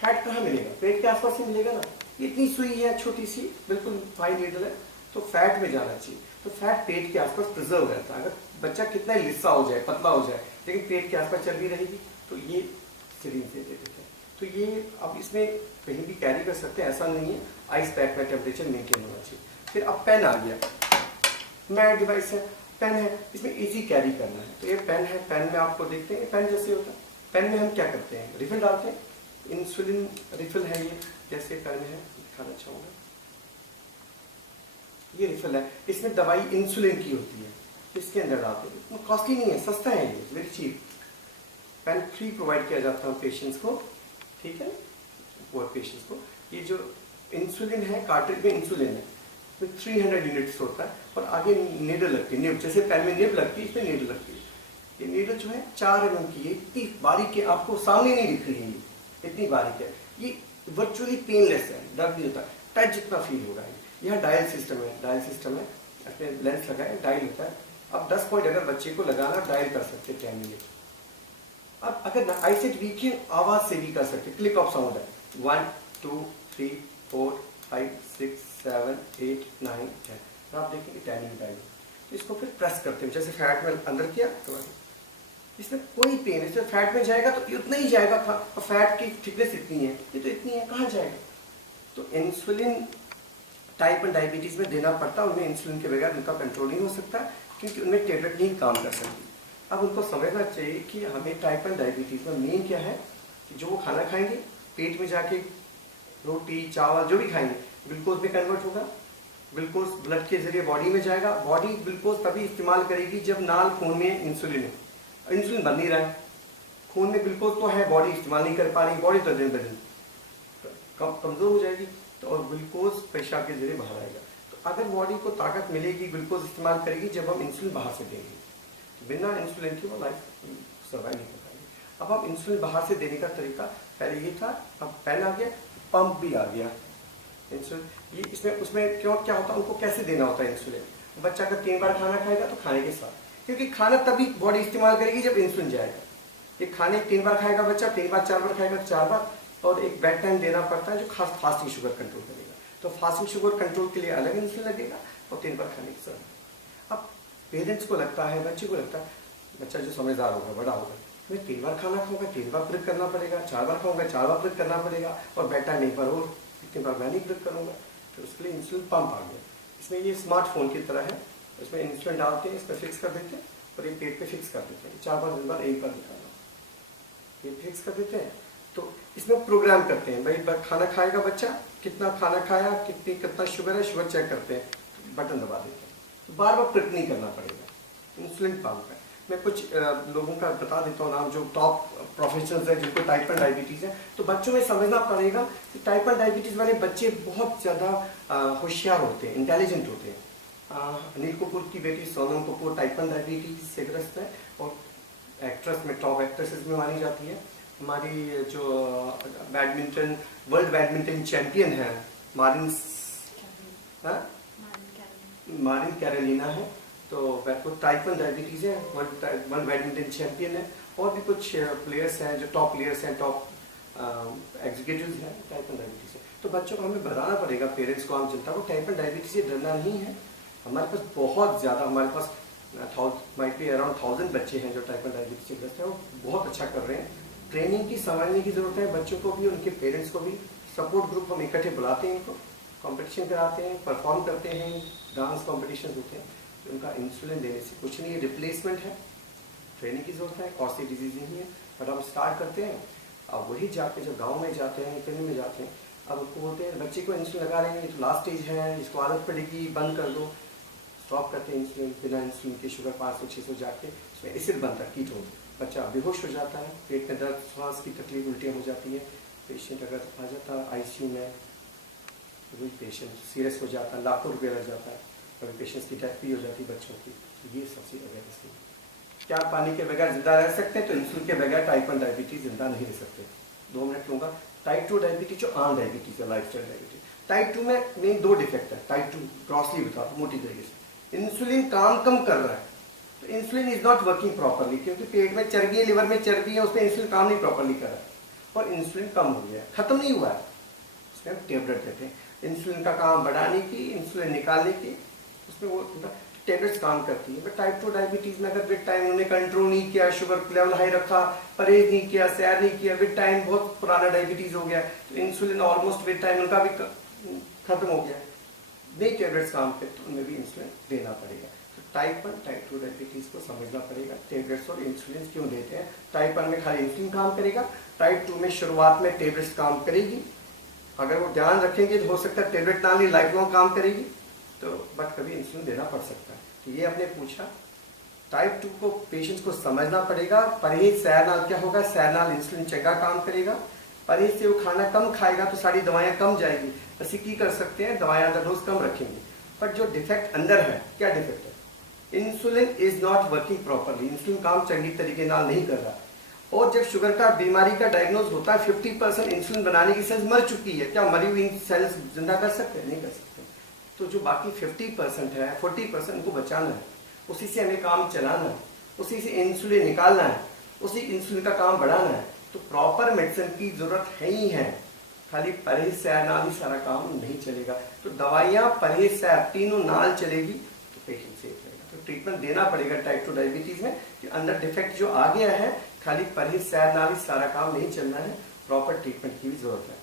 फैट कहाँ मिलेगा? पेट के आसपास ही मिलेगा ना। इतनी सुई है छोटी सी, बिल्कुल फाइन नीडल है, तो फैट में जाना चाहिए। तो फैट पेट के आसपास प्रिजर्व रहता है। अगर बच्चा कितना लिस्सा हो जाए, पतला हो जाए, लेकिन पेट के आसपास चर्बी रहेगी, तो ये सिरिंज से दे देते हैं। तो ये अब इसमें कहीं भी कैरी कर सकते हैं, ऐसा नहीं है। आइस पैक में टेम्परेचर मेंटेन होना चाहिए। फिर अब पेन आ गया, नया डिवाइस है, पेन है, इसमें इजी कैरी करना है। तो ये पेन है, पेन में आपको देखते हैं पेन जैसे होता है। पेन में हम क्या करते हैं, रिफिल डालते हैं। इंसुलिन रिफिल है ये, जैसे पेन है, दिखाना चाहूँगा। ये रिफिल है, इसमें दवाई इंसुलिन की होती है, इसके अंदर डालते हैं। कॉस्टली नहीं है, सस्ता है, ये very cheap. Pen free provide किया जाता है पेशेंट्स को, ठीक है, पुअर पेशेंट्स को। ये जो इंसुलिन है, कार्ट्रिज में इंसुलिन है, 300 यूनिट्स होता है और आगे नीडल लगती है, निब, जैसे पेन में निब लगती है, इसमें नीडल लगती है। ये नीडल जो है 4 mm की है, इतनी बारीक है, आपको सामने नहीं दिख रही है, इतनी बारीक है। ये वर्चुअली पेनलेस है, दर्द नहीं होता, टच जितना फील होगा। यह डायल सिस्टम है, डायल सिस्टम है, इसमें लेंस लगाए, डायल होता है। अब 10 पॉइंट अगर बच्चे को लगाना, डायल कर सकते हैं 10 मिनट। अब अगर आईसाइट वीक है, आवाज से भी कर सकते, क्लिक ऑफ साउंड है, 1 2 3 4 5 6 7 8 9 10। तो आप देखेंगे 10 मिनट आएगी। तो इसको फिर प्रेस करते हैं, जैसे फैट में अंदर किया तो इसमें कोई पेन, इसमें फैट में जाएगा तो उतना ही जाएगा। और फैट की थिकनेस इतनी है, ये तो इतनी है, कहाँ जाएगा? तो इंसुलिन टाइप 1 डायबिटीज में देना पड़ता है। उनमें इंसुलिन के बगैर उनका कंट्रोल नहीं हो सकता, क्योंकि उनमें टेबलेट नहीं काम कर सकती। अब उनको समझना चाहिए कि हमें टाइप 1 डायबिटीज में मेन क्या है, कि जो वो खाना खाएंगे, पेट में जाके रोटी चावल जो भी खाएंगे, ग्लूकोज में कन्वर्ट होगा, ग्लूकोज ब्लड के जरिए बॉडी में जाएगा। बॉडी ग्लूकोज तभी इस्तेमाल करेगी जब नाल खून में इंसुलिन है। इंसुलिन बन नहीं रहा है, खून में ग्लूकोज तो है, बॉडी इस्तेमाल नहीं कर पा रही, बॉडी तो दिन ब दिन कमजोर हो जाएगी, तो और ग्लूकोज पेशाब के जरिए बाहर आएगा। तो अगर बॉडी को ताकत मिलेगी, ग्लूकोज इस्तेमाल करेगी जब हम इंसुलिन बाहर से देंगे। तो बिना इंसुलिन के वो लाइफ सर्वाइव नहीं कर पाएगी। अब हम इंसुलिन बाहर से देने का तरीका पहले ये था, अब पेन आ गया, पंप भी आ गया इंसुलिन। ये इसमें उसमें क्यों क्या होता है, उनको कैसे देना होता है इंसुलिन? बच्चा अगर 3 बार खाना खाएगा तो खाने के साथ, क्योंकि खाना तभी बॉडी इस्तेमाल करेगी जब इंसुलिन जाएगा। ये खाने 3 बार खाएगा बच्चा, 3 बार 4 बार खाएगा तो 4 बार, और एक बेड टाइम देना पड़ता है जो खास फास्टिंग शुगर कंट्रोल करेगा। तो फास्टिंग शुगर कंट्रोल के लिए अलग इंसुलिन लगेगा और 3 बार खाने के साथ। अब पेरेंट्स को लगता है, बच्चे को लगता है, बच्चा जो समझदार होगा, बड़ा होगा, मैं 3 बार खाना खाऊंगा, 3 बार प्रिक करना पड़ेगा, 4 बार खाऊंगा, 4 बार प्रिक करना पड़ेगा, और बेड टाइम एक बार और 3 बार मैं नहीं प्रिक करूंगा। तो उसके लिए इंसुलिन पंप आ गया। इसमें ये स्मार्टफोन की तरह है, इसमें इंसुलिन डालते हैं, इसमें फिक्स कर देते हैं और ये पेट पे फिक्स कर देते हैं। 4 बार 3 बार एक बार निकालना, ये फिक्स कर देते हैं। तो इसमें प्रोग्राम करते हैं, भाई खाना खाएगा बच्चा, कितना खाना खाया, कितना शुगर है, शुगर चेक करते हैं, बटन दबा देते हैं। तो बार बार प्रिक नहीं करना पड़ेगा। इंसुलिन पंप है। मैं कुछ लोगों का बता देता हूँ नाम, जो टॉप प्रोफेशनल्स हैं जिनको टाइप 1 डायबिटीज़ है। तो बच्चों में समझना पड़ेगा कि टाइप 1 डायबिटीज़ वाले बच्चे बहुत ज़्यादा होशियार होते हैं, इंटेलिजेंट होते हैं। अनिल कपूर की बेटी सोनम कपूर टाइप 1 डायबिटीज से ग्रस्त है और एक्ट्रेस में टॉप एक्ट्रेसेस में मानी जाती है। हमारी जो बैडमिंटन वर्ल्ड बैडमिंटन चैंपियन है मारिन कैरोलिना है, तो वो टाइप 1 डायबिटीज है, वर्ल्ड बैडमिंटन चैंपियन है। और भी कुछ प्लेयर्स हैं जो टॉप प्लेयर्स हैं, टॉप एग्जीक्यूटिव्स हैं, टाइप 1 डायबिटीज है। तो बच्चों को हमें बताना पड़ेगा, पेरेंट्स को, आम जनता को, टाइप 1 डायबिटीज से डरना नहीं है। हमारे पास बहुत ज़्यादा, हमारे पास माइट भी अराउंड 1000 बच्चे हैं जो टाइप 1 डायबिटीज से ग्रस्त हैं, वो बहुत अच्छा कर रहे हैं। ट्रेनिंग की समझने की जरूरत है, बच्चों को भी, उनके पेरेंट्स को भी। सपोर्ट ग्रुप हम इकट्ठे बुलाते हैं, इनको कंपटीशन कराते हैं, परफॉर्म करते हैं, डांस कॉम्पिटिशन होते हैं। तो उनका इंसुलिन देने से कुछ नहीं है, रिप्लेसमेंट है, ट्रेनिंग की जरूरत है, कॉस्टली डिजीज नहीं है। बट हम स्टार्ट करते हैं, अब वही जाके जो गाँव में जाते हैं, ट्रेनिंग में जाते हैं, अब उनको बोलते हैं बच्चे को इंसुलिन लगा रहे हैं, ये तो लास्ट स्टेज है, इसको आदत पड़ेगी, बंद कर दो। स्टॉप करते हैं इंसुलिन, बिना इंसुलिन के शुगर 500-600 जाके उसमें एसिड बनता है, कीटोन, बच्चा बेहोश हो जाता है, पेट में दर्द, सांस की तकलीफ, उल्टियाँ हो जाती है। पेशेंट अगर आ जाता है आईसीयू में, वही पेशेंट सीरियस हो जाता है, लाखों रुपये लग जाता है, कभी पेशेंट्स की डेथ भी हो जाती है बच्चों की। तो ये सबसे अवेयरनेस है। क्या पानी के बगैर जिंदा रह सकते हैं? तो इंसुलिन के बगैर टाइप 1 डायबिटीज जिंदा नहीं रह सकते। 2 मिनट लूँगा। टाइप 2 डायबिटीज जो आम डायबिटीज है, लाइफस्टाइल डायबिटीज। टाइप 2 में मेन 2 डिफेक्ट है। टाइप 2 क्रॉसली बता दो मोटी तरीके से, इंसुलिन काम कम कर रहा है, तो insulin is not working properly, क्योंकि पेट में चर्बी है, लिवर में चर्बी है, उसमें इंसुलिन काम नहीं प्रॉपरली कर रहा है, और इंसुलिन कम हो गया है, खत्म नहीं हुआ है। उसमें हम टेबलेट देते हैं इंसुलिन का काम बढ़ाने की, इंसुलिन निकालने की, उसमें वो टेबलेट्स काम करती है। बट टाइप 2 डायबिटीज में अगर विद टाइम उन्होंने कंट्रोल नहीं किया, शुगर लेवल हाई रखा, परहेज नहीं किया, सैर नहीं किया, विद टाइम बहुत पुराना डायबिटीज हो गया, तो इंसुलिन ऑलमोस्ट विद टाइम उनका भी खत्म हो गया, नई टेबलेट्स काम करते, तो उनमें भी इंसुलिन देना पड़ेगा। तो टाइप 1 टाइप 2 डायबिटीज को समझना पड़ेगा, टेबलेट्स और इंसुलिन क्यों देते हैं। टाइप 1 में खाली इंसुलिन काम करेगा, टाइप 2 में शुरुआत में टेबलेट्स काम करेगी, अगर वो ध्यान रखेंगे तो हो सकता है टेबलेट ना ली लाइफ लॉन्ग काम करेगी, तो बट कभी इंसुलिन देना पड़ सकता है। तो ये आपने पूछा, टाइप 2 को पेशेंट्स को समझना पड़ेगा। परहेज सैर नाल क्या होगा, सैर नाल इंसुलिन चंगा काम करेगा, परहेज से वो खाना कम खाएगा तो सारी दवाइयां कम जाएगी। ਅਸੀਂ ਕੀ कर सकते हैं, दवाइयां का डोज कम रखेंगे। बट जो डिफेक्ट अंदर है, क्या डिफेक्ट है, insulin is not working properly, insulin काम चंगी तरीके नाल नहीं कर रहा। और जब शुगर का बीमारी का डायग्नोज होता है, 50% इंसुलिन बनाने की सेल्स मर चुकी है, क्या मरी हुई सेल्स जिंदा कर सकते हैं? नहीं कर सकते। तो जो बाकी 50% है, 40% उनको बचाना है, उसी से हमें काम चलाना है, उसी से इंसुलिन निकालना है, उसी इंसुलिन का काम बढ़ाना है। तो प्रॉपर मेडिसिन की जरूरत है ही है, खाली परहेज सैर नाल ही सारा काम नहीं चलेगा। तो दवाइयाँ, परहेज, सैर तीनों नाल चलेगी तो पेशेंट सेफ रहेगा। तो ट्रीटमेंट देना पड़ेगा टाइप 2 डायबिटीज में कि अंदर डिफेक्ट जो आ गया है, खाली परहेज सैर नाल ही सारा काम नहीं चलना है, प्रॉपर ट्रीटमेंट की भी जरूरत है।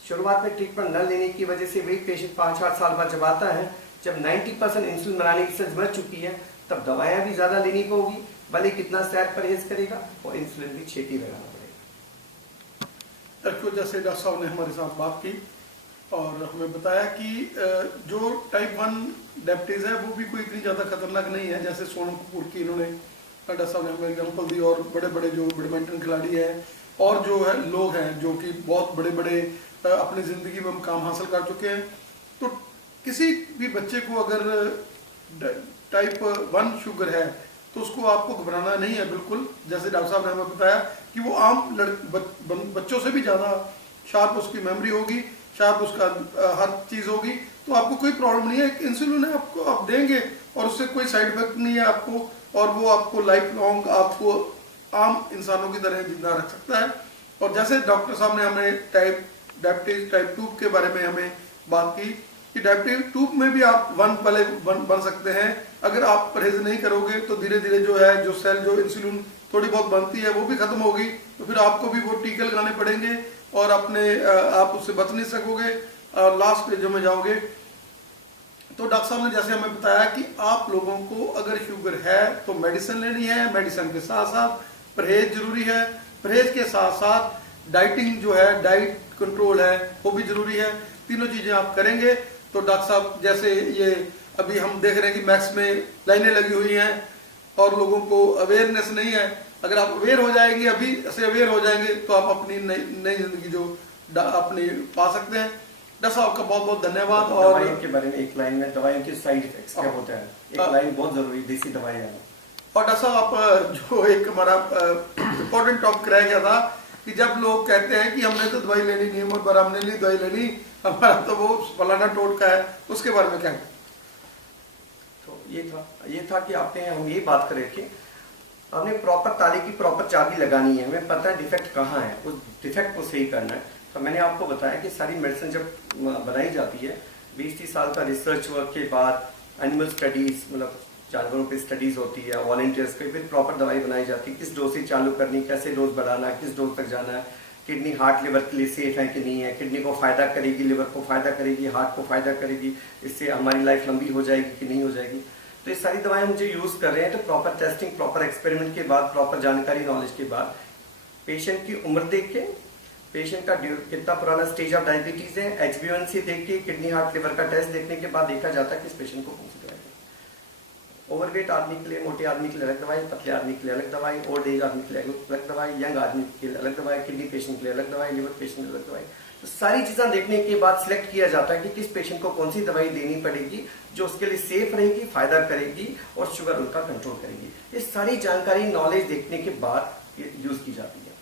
शुरुआत में ट्रीटमेंट न लेने की वजह से वही पेशेंट 5-8 साल बाद जब आता है, जब 90% इंसुलिन बनाने की सेल्स मर चुकी है, तब दवाइयाँ भी ज्यादा लेनी होगी, भले कितना सैर परहेज करेगा, और इंसुलिन भी छेती लगाना पड़ेगा। जैसे डॉक्टर साहब ने हमारे साथ बात की और हमें बताया कि जो टाइप 1 डायबिटीज है वो भी कोई इतनी ज़्यादा खतरनाक नहीं है, जैसे सोनम कपूर की इन्होंने डॉक्टर साहब ने हमें एग्जाम्पल दी, और बड़े बड़े जो बैडमिंटन खिलाड़ी हैं और जो है लोग हैं जो कि बहुत बड़े बड़े अपनी ज़िंदगी में काम हासिल कर चुके हैं। तो किसी भी बच्चे को अगर टाइप 1 शुगर है तो उसको आपको घबराना नहीं है बिल्कुल। जैसे डॉक्टर साहब ने हमें बताया कि वो आम बच्चों से भी ज़्यादा शार्प उसकी मेमोरी होगी, शार्प उसका हर चीज़ होगी, तो आपको कोई प्रॉब्लम नहीं है। इंसुलिन है, आपको आप देंगे और उससे कोई साइड इफेक्ट नहीं है आपको, और वो आपको लाइफ लॉन्ग आपको आम इंसानों की तरह जिंदा रख सकता है। और जैसे डॉक्टर साहब ने हमें डायबिटीज टाइप 2 के बारे में हमें बात की कि डायबिटीज 2 में भी आप 1 पहले बन सकते हैं। अगर आप परहेज नहीं करोगे तो धीरे धीरे जो है जो सेल जो इंसुलिन थोड़ी बहुत बनती है वो भी खत्म होगी, तो फिर आपको भी वो टीके लगाने पड़ेंगे और आप उससे बच नहीं सकोगे और लास्ट स्टेज में जाओगे। तो डॉक्टर साहब ने जैसे हमें बताया कि आप लोगों को अगर शुगर है तो मेडिसिन लेनी है, मेडिसिन के साथ साथ परहेज जरूरी है, परहेज के साथ साथ डाइटिंग जो है, डाइट कंट्रोल है वो भी जरूरी है। तीनों चीजें आप करेंगे तो डॉक्टर साहब जैसे ये अभी हम देख रहे हैं कि मैक्स में लाइनें लगी हुई हैं और लोगों को अवेयरनेस नहीं है। अगर आप अवेयर हो जाएंगे, अभी से अवेयर हो जाएंगे तो आप अपनी नई जिंदगी जो अपनी पा सकते हैं। डॉक्टर साहब का बहुत बहुत धन्यवाद। और दवाइयों के बारे में एक लाइन में, दवाइयों के साइड इफेक्ट्स क्या होता है, एक लाइन बहुत जरूरी, देसी दवाइयाँ। और डॉक्टर साहब आप जो एक हमारा इम्पोर्टेंट टॉपिक रह गया था कि जब लोग कहते हैं कि हमने तो दवाई लेनी नहीं, मोहम्मद बार हमने नहीं दवाई लेनी, हमारा तो वो फलाना टोटका है, उसके बारे में क्या? तो ये था कि हम ये बात करें कि हमने प्रॉपर ताले की प्रॉपर चाबी लगानी है, हमें पता है डिफेक्ट कहाँ है, उस डिफेक्ट को सही करना है। तो मैंने आपको बताया कि सारी मेडिसिन जब बनाई जाती है 20-30 साल का रिसर्च वर्क के बाद, एनिमल स्टडीज, मतलब जानवरों पे स्टडीज होती है, वॉलंटियर्स पे, फिर प्रॉपर दवाई बनाई जाती है, किस डोज से चालू करनी, कैसे डोज बढ़ाना, किस डोज तक जाना है, किडनी हार्ट लिवर के लिए सेफ है कि नहीं है, किडनी को फायदा करेगी, लिवर को फायदा करेगी, हार्ट को फायदा करेगी, इससे हमारी लाइफ लंबी हो जाएगी कि नहीं हो जाएगी। तो ये सारी दवाएं हम जो यूज कर रहे हैं, तो प्रॉपर टेस्टिंग, प्रॉपर एक्सपेरिमेंट के बाद, प्रॉपर जानकारी नॉलेज के बाद, पेशेंट की उम्र देख के, पेशेंट का कितना पुराना स्टेज ऑफ डायबिटीज है, HbA1c देख के, किडनी हार्ट लिवर का टेस्ट देखने के बाद देखा जाता है कि इस पेशेंट को कौन सी दवाई दें। ओवरवेट आदमी के लिए, मोटे आदमी के लिए अलग दवाई, पतले आदमी के लिए अलग दवाई, ओल्ड एज आदमी के लिए अलग दवाई, यंग आदमी के लिए अलग दवाई, किडनी पेशेंट के लिए अलग दवाई, लिवर पेशेंट के लिए अलग दवाई। तो सारी चीजें देखने के बाद सिलेक्ट किया जाता है कि किस पेशेंट को कौन सी दवाई देनी पड़ेगी जो उसके लिए सेफ रहेगी, फायदा करेगी और शुगर उनका कंट्रोल करेगी। ये सारी जानकारी नॉलेज देखने के बाद ये यूज की जाती है।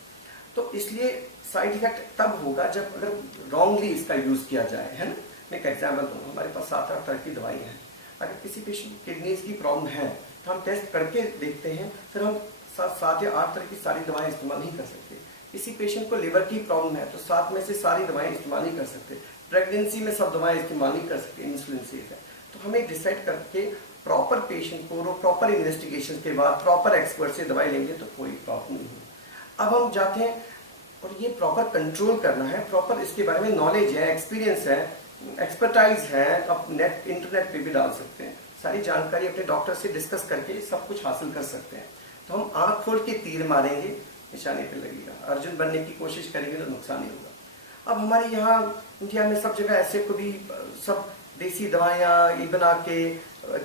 तो इसलिए साइड इफेक्ट तब होगा जब अगर रॉन्गली इसका यूज किया जाए, है ना। मैं एक एग्जाम्पल दूंगा, हमारे पास 7-8 तरह की दवाई है। अगर किसी पेशेंट किडनीज की प्रॉब्लम है तो हम टेस्ट करके देखते हैं, फिर हम 7 या 8 तरह की सारी दवाएं इस्तेमाल नहीं कर सकते। किसी पेशेंट को लिवर की प्रॉब्लम है तो 7 में से सारी दवाएं इस्तेमाल नहीं कर सकते। प्रेगनेंसी में सब दवाएं इस्तेमाल नहीं कर सकते, इंसुलिन सेफ है। तो हमें डिसाइड करके प्रॉपर पेशेंट को प्रॉपर इन्वेस्टिगेशन के बाद प्रॉपर एक्सपर्ट से दवाई लेंगे तो कोई प्रॉब्लम नहीं है। अब हम जाते हैं और ये प्रॉपर कंट्रोल करना है, प्रॉपर इसके बारे में नॉलेज है, एक्सपीरियंस है, एक्सपर्टाइज है, आप नेट इंटरनेट पे भी डाल सकते हैं। सारी जानकारी अपने डॉक्टर से डिस्कस करके सब कुछ हासिल कर सकते हैं। तो हम आंख खोल के तीर मारेंगे, निशाने पे लगेगा। अर्जुन बनने की कोशिश करेंगे तो नुकसान ही होगा। अब हमारे यहाँ इंडिया में सब जगह ऐसे को भी सब देसी दवाइयाँ ये बना के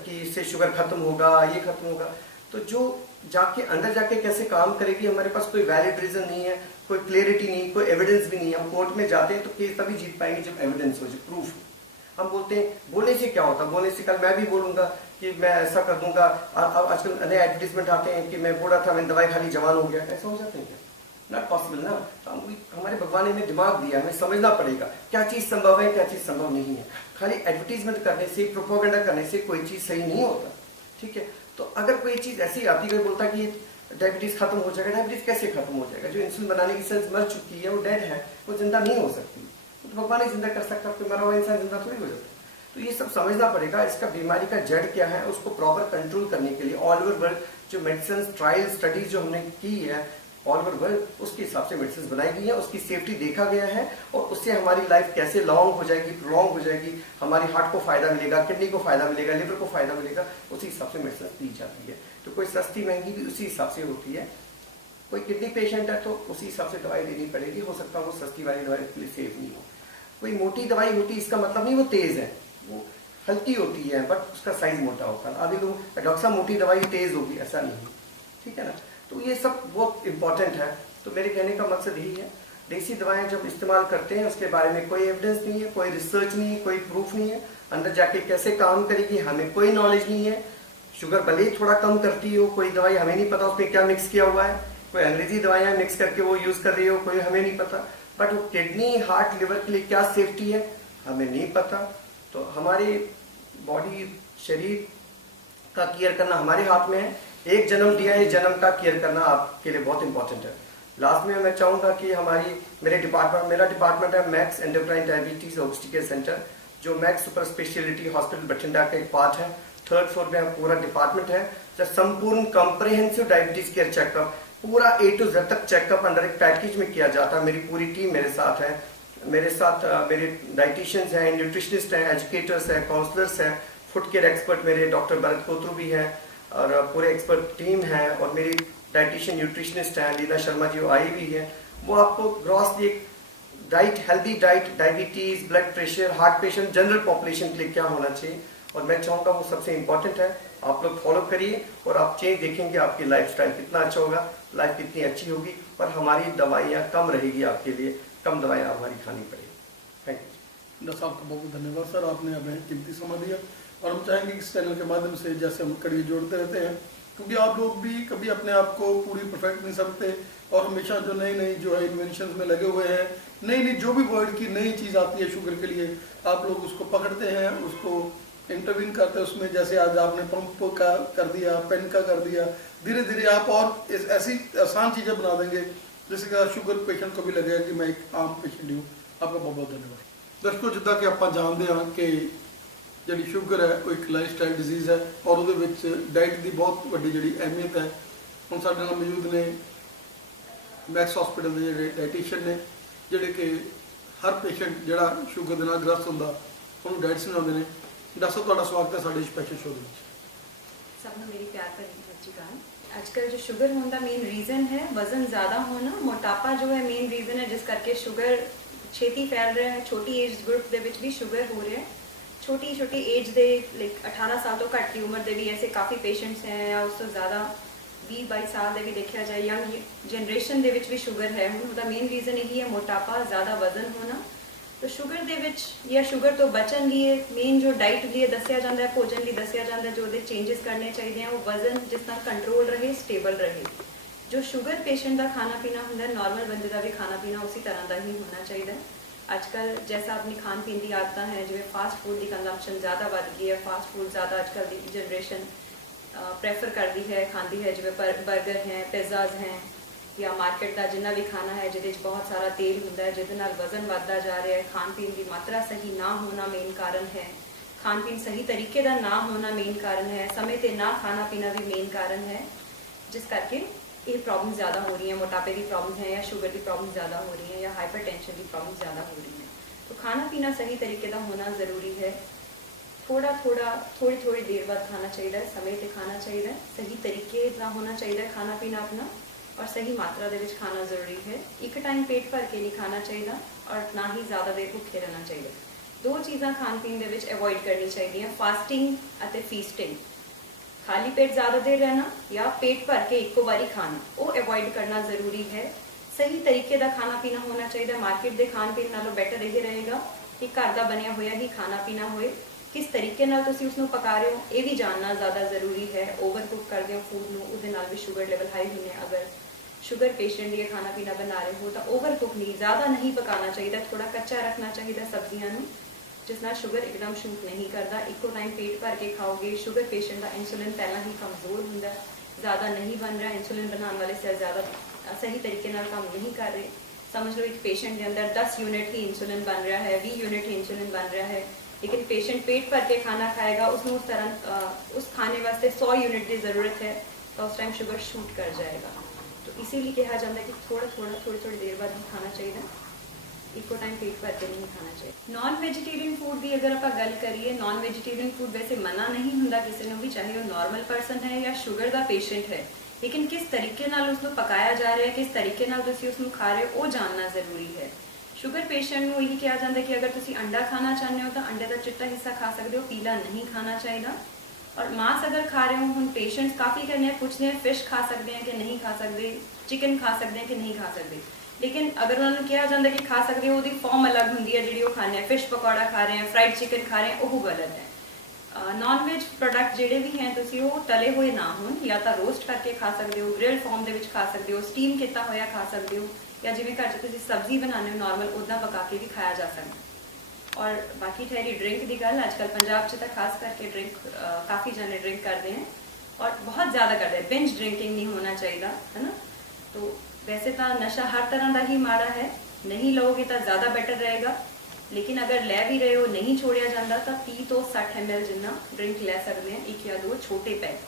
कि इससे शुगर खत्म होगा, ये खत्म होगा। तो जो जाके अंदर जाके कैसे काम करेगी, हमारे पास कोई वैलिड रीजन नहीं है, कोई क्लियरिटी नहीं, कोई एविडेंस भी नहीं है। हम कोर्ट में जाते हैं तो केस तभी जीत पाएंगे जब एविडेंस हो, जब प्रूफ हो। हम बोलते हैं बोलने से क्या होता है, बोलने से कल मैं भी बोलूंगा कि मैं ऐसा कर दूंगा। आजकल नए एडवर्टीजमेंट आते हैं कि मैं बूढ़ा था, मैंने दवाई खाली जवान हो गया, ऐसा हो जाता है क्या? नॉट पॉसिबल ना। तो हमारे भगवान ने हमें दिमाग दिया, हमें समझना पड़ेगा क्या चीज संभव है, क्या चीज संभव नहीं है। खाली एडवर्टीजमेंट करने से, प्रोपोगेंडा करने से कोई चीज सही नहीं होता, ठीक है। तो अगर कोई चीज ऐसी आती है, बोलता कि डायबिटीज खत्म हो जाएगा, डायबिटीज कैसे खत्म हो जाएगा? जो इंसुलिन बनाने की सेल्स मर चुकी है, वो डेड है, वो जिंदा नहीं हो सकती। तो भगवान ही जिंदा कर सकता, कोई मरा हुआ इंसान जिंदा थोड़ी हो जाता। तो ये सब समझना पड़ेगा, इसका बीमारी का जड़ क्या है, उसको प्रॉपर कंट्रोल करने के लिए ऑल ओवर वर्ल्ड जो मेडिसिन ट्रायल स्टडीज जो हमने की है ऑल ओवर वर्ल्ड, उसके हिसाब से मेडिसिन बनाई गई है, उसकी सेफ्टी देखा गया है और उससे हमारी लाइफ कैसे लॉन्ग हो जाएगी, प्रोलॉन्ग हो जाएगी, हमारी हार्ट को फायदा मिलेगा, किडनी को फायदा मिलेगा, लिवर को फायदा मिलेगा, उसी हिसाब से मेडिसिन दी जाती है। तो कोई सस्ती महंगी भी उसी हिसाब से होती है। कोई किडनी पेशेंट है तो उसी हिसाब से दवाई लेनी पड़ेगी, हो सकता है वो सस्ती वाली दवाई के लिए सेफ नहीं हो। कोई मोटी दवाई होती है, इसका मतलब नहीं वो तेज है, वो हल्की होती है बट उसका साइज मोटा होता है। अभी लोग डॉक्टर साहब मोटी दवाई तेज होगी, ऐसा नहीं है, ठीक है ना। तो ये सब बहुत इंपॉर्टेंट है। तो मेरे कहने का मकसद यही है, देसी दवाएं जब इस्तेमाल करते हैं उसके बारे में कोई एविडेंस नहीं है, कोई रिसर्च नहीं है, कोई प्रूफ नहीं है, अंदर जाके कैसे काम करेगी हमें कोई नॉलेज नहीं है। शुगर भले ही थोड़ा कम करती हो, कोई दवाई हमें नहीं पता उसमें क्या मिक्स किया हुआ है, कोई अंग्रेजी दवाइयां मिक्स करके वो यूज कर रही हो, कोई हमें नहीं पता। बट वो किडनी हार्ट लिवर के लिए क्या सेफ्टी है हमें नहीं पता। तो हमारे बॉडी शरीर का केयर करना हमारे हाथ में है। एक जन्म दिया है, जन्म का केयर करना आपके लिए बहुत इंपॉर्टेंट है। लास्ट में मैं चाहूंगा कि मेरा डिपार्टमेंट है Max endocrine diabetes obesity care centre, जो Max super speciality hospital Bathinda का एक पार्ट है। 3rd फ्लोर में पूरा डिपार्टमेंट है, जो संपूर्ण कॉम्प्रिहेंसिव डायबिटीज केयर चेकअप, पूरा A to Z तक चेकअप अंदर एक पैकेज में किया जाता है। मेरी पूरी टीम मेरे साथ है, मेरे डाइटिशियंस हैं, न्यूट्रिशनिस्ट हैं, एजुकेटर्स हैं, काउंसलर्स हैं, फूड केयर एक्सपर्ट मेरे डॉक्टर भरत कोतरू भी हैं और पूरे एक्सपर्ट टीम है। और मेरी डाइटिशियन न्यूट्रिशनिस्ट हैं लीला शर्मा जी, वो आई हुई है। वो आपको ग्रॉसली एक diet, healthy diet, diabetes, blood pressure, heart patient, general population के लिए क्या होना चाहिए, और मैं चाहूंगा वो सबसे इंपॉर्टेंट है। आप लोग फॉलो करिए और आप चेंज देखेंगे, आपकी लाइफस्टाइल कितना अच्छा होगा, लाइफ कितनी अच्छी होगी और हमारी दवाइयाँ कम रहेगी, आपके लिए कम दवाइयाँ हमारी खानी पड़ेगी। Thank you. डॉक्टर साहब का बहुत धन्यवाद सर, आपने हमें कीमती समय दिया। और हम चाहेंगे कि इस चैनल के माध्यम से जैसे हम कड़ी जोड़ते रहते हैं, क्योंकि आप लोग भी कभी अपने आप को पूरी परफेक्ट नहीं समझते और हमेशा जो नई जो है इन्वेंशन में लगे हुए हैं, नई जो भी वर्ड की नई चीज़ आती है शुगर के लिए, आप लोग उसको पकड़ते हैं, उसको इंटरवीन करते हैं उसमें। जैसे आज आपने पंप का कर दिया, पेन का कर दिया, धीरे धीरे आप और ऐसी आसान चीज़ें बना देंगे जैसे कि शुगर पेशेंट को भी लगेगा कि मैं एक आम पेशेंट हूँ। आपका बहुत बहुत धन्यवाद। दर्शकों, जिद्दा कि आप जानते हैं कि ਜਿਹੜੀ ਸ਼ੂਗਰ ਹੈ ਉਹ ਇੱਕ ਲਾਈਫਸਟਾਈਲ ਡਿਜ਼ੀਜ਼ ਹੈ ਔਰ ਉਹਦੇ ਵਿੱਚ ਡਾਈਟ ਦੀ ਬਹੁਤ ਵੱਡੀ ਜਿਹੜੀ ਅਹਿਮੀਅਤ ਹੈ। ਹੁਣ ਸਾਡੇ ਨਾਲ ਮੌਜੂਦ ਨੇ ਮੈਕਸ ਹਸਪੀਟਲ ਦੇ ਜਿਹੜੇ ਡਾਈਟੀਸ਼ੀਅਨ ਨੇ, ਜਿਹੜੇ ਕਿ ਹਰ ਪੇਸ਼ੈਂਟ ਜਿਹੜਾ ਸ਼ੂਗਰ ਦੇ ਨਾਲ ਗ੍ਰਸਤ ਹੁੰਦਾ ਉਹਨੂੰ ਡਾਈਟ ਸਮਝਾਉਂਦੇ ਨੇ। ਡਾਕਟਰ ਸਾਹਿਬ, ਤੁਹਾਡਾ ਸਵਾਗਤ ਹੈ ਸਾਡੇ ਸਪੈਸ਼ਲ ਸ਼ੋਅ ਦੇ ਵਿੱਚ। सब में मेरी प्यार भरी सत श्री अकाल। आजकल जो शुगर होने का मेन रीज़न है वज़न ज़्यादा होना, मोटापा जो है मेन रीज़न है जिस करके शुगर छेती फैल रहा है। छोटी एज ग्रुप ਦੇ ਵਿੱਚ ਵੀ शुगर हो रहा है। छोटी एज ਦੇ लाइक 18 साल ਤੋਂ ਘੱਟ ਦੀ ਉਮਰ ਦੇ ਵੀ ऐसे काफ़ी पेशेंट्स हैं या ਉਸ ਤੋਂ ज़्यादा 20-22 ਸਾਲ ਦੇ ਵੀ ਦੇਖਿਆ ਜਾਏ ਯੰਗ ਜਨਰੇਸ਼ਨ ਦੇ ਵਿੱਚ ਵੀ ਸ਼ੂਗਰ ਹੈ। ਹੁਣ ਉਹਦਾ ਮੇਨ ਰੀਜ਼ਨ ਇਹੀ ਹੈ ਮੋਟਾਪਾ, ज़्यादा वजन होना। तो शुगर ਦੇ ਵਿੱਚ ਜਾਂ ਸ਼ੂਗਰ ਤੋਂ ਬਚਣ ਲਈ ਮੇਨ ਜੋ ਡਾਈਟ ਲਈ ਦੱਸਿਆ ਜਾਂਦਾ ਹੈ, ਭੋਜਨ ਲਈ ਦੱਸਿਆ ਜਾਂਦਾ ਜੋ ਉਹਦੇ ਚੇਂਜਸ ਕਰਨੇ ਚਾਹੀਦੇ ਆ, ਉਹ ਵਜ਼ਨ ਜਿਸ ਤਰ੍ਹਾਂ ਕੰਟਰੋਲ ਰਹੇ, ਸਟੇਬਲ ਰਹੇ। ਜੋ ਸ਼ੂਗਰ ਪੇਸ਼ੈਂਟ ਦਾ ਖਾਣਾ ਪੀਣਾ ਹੁੰਦਾ ਹੈ, ਨਾਰਮਲ ਬੰਦੇ ਦਾ ਵੀ ਖਾਣਾ ਪੀਣਾ ਉਸੇ ਤਰ੍ਹਾਂ ਦਾ ਹੀ ਹੋਣਾ ਚਾਹੀਦਾ ਹੈ। ਅੱਜਕੱਲ ਜੈਸਾ ਆਪਣੀ ਖਾਣ ਪੀਣ ਦੀ ਆਦਤਾਂ ਹੈ, ਜਿਵੇਂ ਫਾਸਟ ਫੂਡ ਦੀ ਕੰਜ਼ੰਪਸ਼ਨ ਜ਼ਿਆਦਾ ਵੱਧ ਗਈ ਹੈ। ਫਾਸਟ ਫੂਡ ਜ਼ਿਆਦਾ ਅੱਜਕੱਲ ਦੀ ਜਨਰੇਸ਼ਨ ਪ੍ਰੈਫਰ ਕਰਦੀ ਹੈ, ਖਾਂਦੀ ਹੈ, ਜਿਵੇਂ ਬਰਗਰ ਹੈ, ਪਿਜ਼ਾਜ਼ ਹੈ ਜਾਂ ਮਾਰਕੀਟ ਦਾ ਜਿੰਨਾ ਵੀ ਖਾਣਾ ਹੈ ਜਿਹਦੇ 'ਚ ਬਹੁਤ ਸਾਰਾ ਤੇਲ ਹੁੰਦਾ ਹੈ, ਜਿਹਦੇ ਨਾਲ ਵਜ਼ਨ ਵੱਧਦਾ ਜਾ ਰਿਹਾ ਹੈ। ਖਾਣ ਪੀਣ ਦੀ ਮਾਤਰਾ ਸਹੀ ਨਾ ਹੋਣਾ ਮੇਨ ਕਾਰਨ ਹੈ। ਖਾਣ ਪੀਣ ਸਹੀ ਤਰੀਕੇ ਦਾ ਨਾ ਹੋਣਾ ਮੇਨ ਕਾਰਨ ਹੈ। ਸਮੇਂ ਤੇ ਨਾ ਖਾਣਾ ਪੀਣਾ ਵੀ ਮੇਨ ਕਾਰਨ ਹੈ, ਜਿਸ ਕਰਕੇ ਇਹ ਪ੍ਰੋਬਲਮ ਜ਼ਿਆਦਾ ਹੋ ਰही है। मोटापे की प्रॉब्लम है या शुगर की प्रॉब्लम ज़्यादा हो रही है या हाइपरटेंशन की प्रॉब्लम ज़्यादा हो रही है। तो खाना पीना सही तरीके का होना ज़रूरी है। थोड़ी देर बाद खाना चाहिए, समय पर खाना चाहिए, सही तरीके का होना चाहिए खाना पीना अपना, और सही मात्रा दे विच खाना जरूरी है। एक टाइम पेट भर के नहीं खाना चाहिए और ना ही ज़्यादा देर भुखे रहना चाहिए। दो चीज़ां खान पीन दे विच अवॉइड करनी चाहिए, फास्टिंग अते फीसटिंग। खाली पेट ज़्यादा देर रहना या पेट भर के इक्को बारी खाना, वो अवॉइड करना ज़रूरी है। सही तरीके का खाना पीना होना चाहिए। मार्केट के खान पीन नालों बैटर यही रहेगा कि घर का बनया होया ही खाना पीना होए। किस तरीके नाल तुसीं उसनूं पका रहे हो ये भी जानना ज़्यादा ज़रूरी है। ओवर कुक कर दो फूड नूं, उहदे नाल भी शुगर लेवल हाई होने। अगर शुगर पेशेंट लिए खाना पीना बना रहे हो तो ओवर कुक नहीं, ज़्यादा नहीं पकाना चाहिए, थोड़ा कच्चा रखना चाहिए सब्जियां नूं, जिस नाल शुगर एकदम शूट नहीं करता। इक्को टाइम पेट भर के खाओगे, शुगर पेशेंट का इंसुलिन पहला ही कमज़ोर होंदा, ज़्यादा नहीं बन रहा, इंसुलिन बनाने वाले सेल ज़्यादा सही तरीके नाल काम नहीं कर रहे। समझ लो एक पेशेंट के अंदर 10 यूनिट ही इंसुलिन बन रहा है, 20 यूनिट ही इंसुलिन बन रहा है, लेकिन पेशेंट पेट भर के खाना खाएगा, उसमें उस तरह उस खाने वास्ते 100 यूनिट की ज़रूरत है, तो उस टाइम शुगर शूट कर जाएगा। तो इसीलिए कहा जाता है कि थोड़ी देर बाद ही खाना चाहिए, इको टाइम पेट भर के नहीं खाना चाहिए। नॉन वेजिटेरियन फूड की अगर आप गल करिए, नॉन वेजिटेरियन फूड वैसे मना नहीं होंदा किसी ने भी, चाहे वो नॉर्मल पर्सन है या शुगर का पेशेंट है, लेकिन किस तरीके नाल उसको पकाया जा रहा है, किस तरीके नाल तुसीं उसनूं खा रहे हो वो जानना ज़रूरी है। शुगर पेशेंट नूं यही कहा जाता है कि अगर तुसीं अंडा खाना चाहते हो तो अंडे का चिट्टा हिस्सा खा सकते हो, पीला नहीं खाना चाहिए। और मांस अगर खा रहे हो, हम पेशेंट्स काफ़ी कहने हैं, पूछते हैं फिश खा सकते हैं कि नहीं खा सकते, चिकन खा सकते हैं कि नहीं खा सकते, लेकिन अगर उन्होंने कहा जाता है कि खा सकते हो, वो फॉर्म अलग होंगी है जी खाने हैं। फिश पकौड़ा खा रहे हैं, फ्राइड चिकन खा रहे हैं, वो गलत है। नॉन वेज प्रोडक्ट जोड़े भी हैं तुसीं वो तले हुए ना हो, या तो रोस्ट करके खा सकते हो, ग्रिल फॉर्म के खा सकते हो, स्टीम किया होया खा सकते हो, या जिवें घर च तुसीं सब्जी बनाने हो नॉर्मल उदा पका के भी खाया जा सकता। और बाकी ठहरी ड्रिंक की गल, अजकल पंजाब च तो खास करके ड्रिंक काफ़ी जने ड्रिंक करते हैं और बहुत ज़्यादा करते हैं। बिंज ड्रिंकिंग नहीं होना चाहिए, है ना। तो वैसे तो नशा हर तरह का ही माड़ा है, नहीं लोगे तो ज़्यादा बेटर रहेगा, लेकिन अगर ले भी रहे हो नहीं छोड़िया जाता तो 30 तो 60 ml जिन्ना ड्रिंक ले सकते हैं, 1 या 2 छोटे पैग,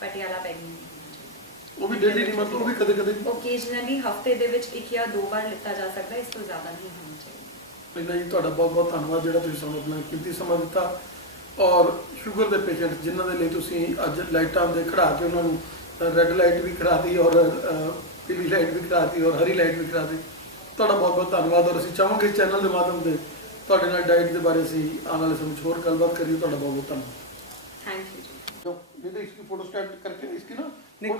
पटियाला पैग नहीं होना चाहिए। वो भी डेली नहीं, मतलब वो भी कदे-कदे ओकेजनली हफ्ते दे विच 1 या 2 बार लिता जा सकता है, इस तो ज़्यादा नहीं होना चाहिए। ਪਹਿਲਾਂ ਜੀ ਤੁਹਾਡਾ ਬਹੁਤ ਬਹੁਤ ਧੰਨਵਾਦ ਜਿਹੜਾ ਤੁਸੀਂ ਸਾਨੂੰ ਆਪਣਾ ਕੀਮਤੀ ਸਮਾਂ ਦਿੱਤਾ। ਔਰ ਸ਼ੂਗਰ ਦੇ ਪੇਸ਼ੈਂਟ ਜਿਨ੍ਹਾਂ ਦੇ ਲਈ ਤੁਸੀਂ ਅੱਜ ਲਾਈਟਾਂ ਦੇ ਖੜਾ ਕੇ ਉਹਨਾਂ ਨੂੰ ਰੈੱਡ ਲਾਈਟ ਵੀ ਖੜਾਤੀ ਔਰ ਪੀਲੀ ਲਾਈਟ ਵੀ ਖੜਾਤੀ ਔਰ ਹਰੀ ਲਾਈਟ ਵੀ ਖੜਾਤੀ, ਤੁਹਾਡਾ ਬਹੁਤ ਬਹੁਤ ਧੰਨਵਾਦ। ਔਰ ਅਸੀਂ ਚਾਹਾਂਗੇ ਇਸ ਚੈਨਲ ਦੇ ਮਾਧਿਅਮ ਤੇ ਤੁਹਾਡੇ ਨਾਲ ਡਾਈਟ ਦੇ ਬਾਰੇ ਅਸੀਂ ਆਉਣ ਵਾਲੇ ਸਮੇਂ 'ਚ ਹੋਰ ਗੱਲਬਾਤ ਕਰੀਏ। ਤੁਹਾਡਾ ਬਹੁਤ ਬਹੁਤ ਧੰਨਵਾਦ। थैंक यू जी। तो ये इसकी फोटो स्टैट करके इसकी ना नहीं,